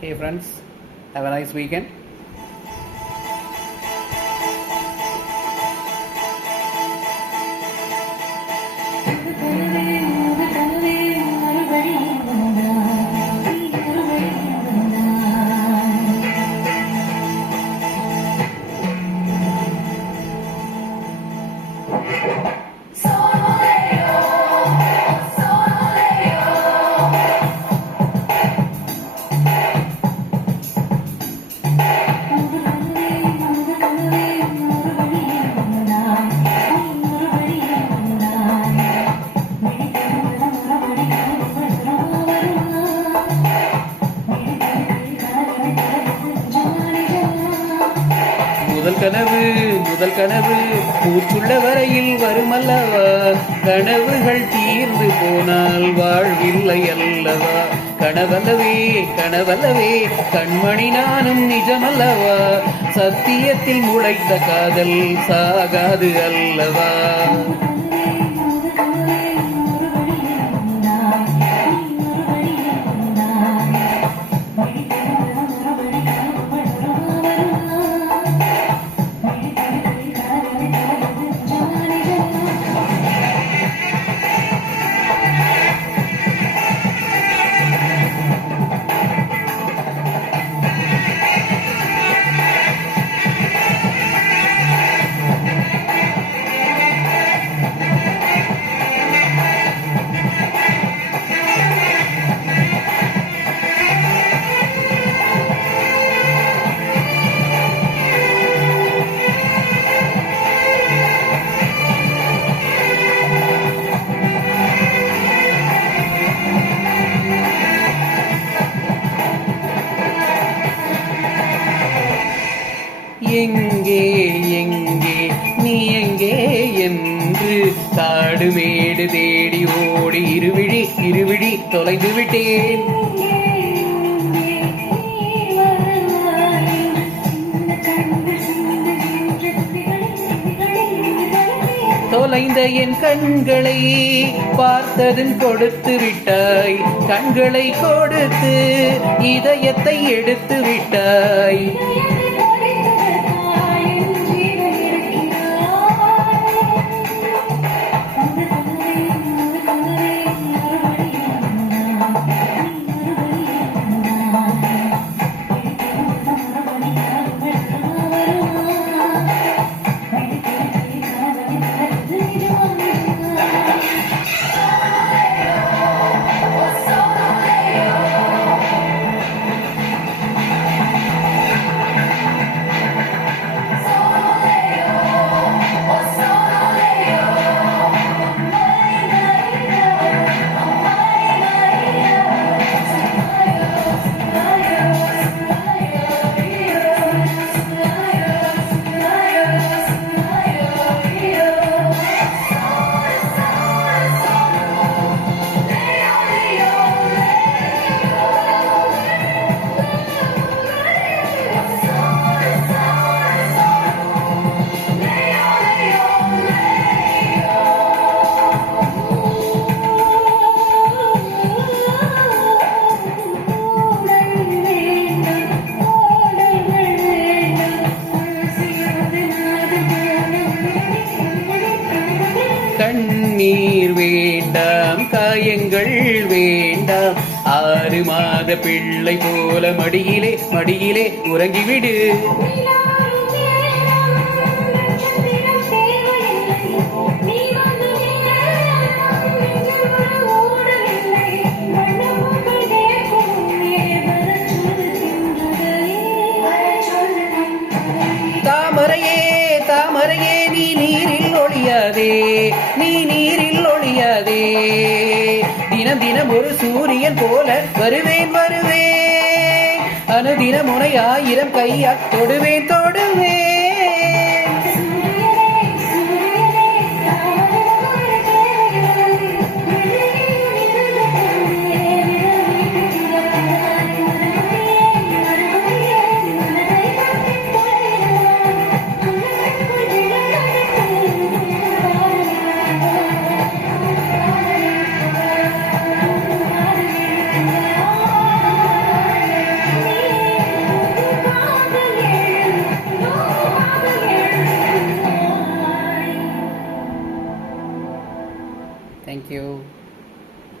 Hey friends, have a nice weekend. முதல் கனவு பூச்சுள்ள வரையில் வருமல்லவா, கனவுகள் தீர்ந்து போனால் வாழ்வில்லை அல்லவா. கனவல்லவே கண்மணி நானும் நிஜமல்லவா, சத்தியத்தில் முளைத்த காதல் சாகாது அல்லவா. எங்கே எங்கே நீ எங்கே என்று காடு மேடு தேடி ஓடி இருவிழி தொலைந்து விட்டேன். தொலைந்த என் கண்களை பார்த்ததும் கொடுத்து விட்டாய், கண்களை கொடுத்து இதயத்தை எடுத்து விட்டாய். கண்ணீர் வேண்டாம், காயங்கள் வேண்டாம், 6 மாத பிள்ளை போல மடியிலே உறங்கிவிடு. தாமரையே நீ நீரில் ஒளியாதே, தினம் ஒரு சூரியன் போல வருவேன். அனுதினம் உனை 1000 கையால் தொடுவேன். தேங்க்யூ.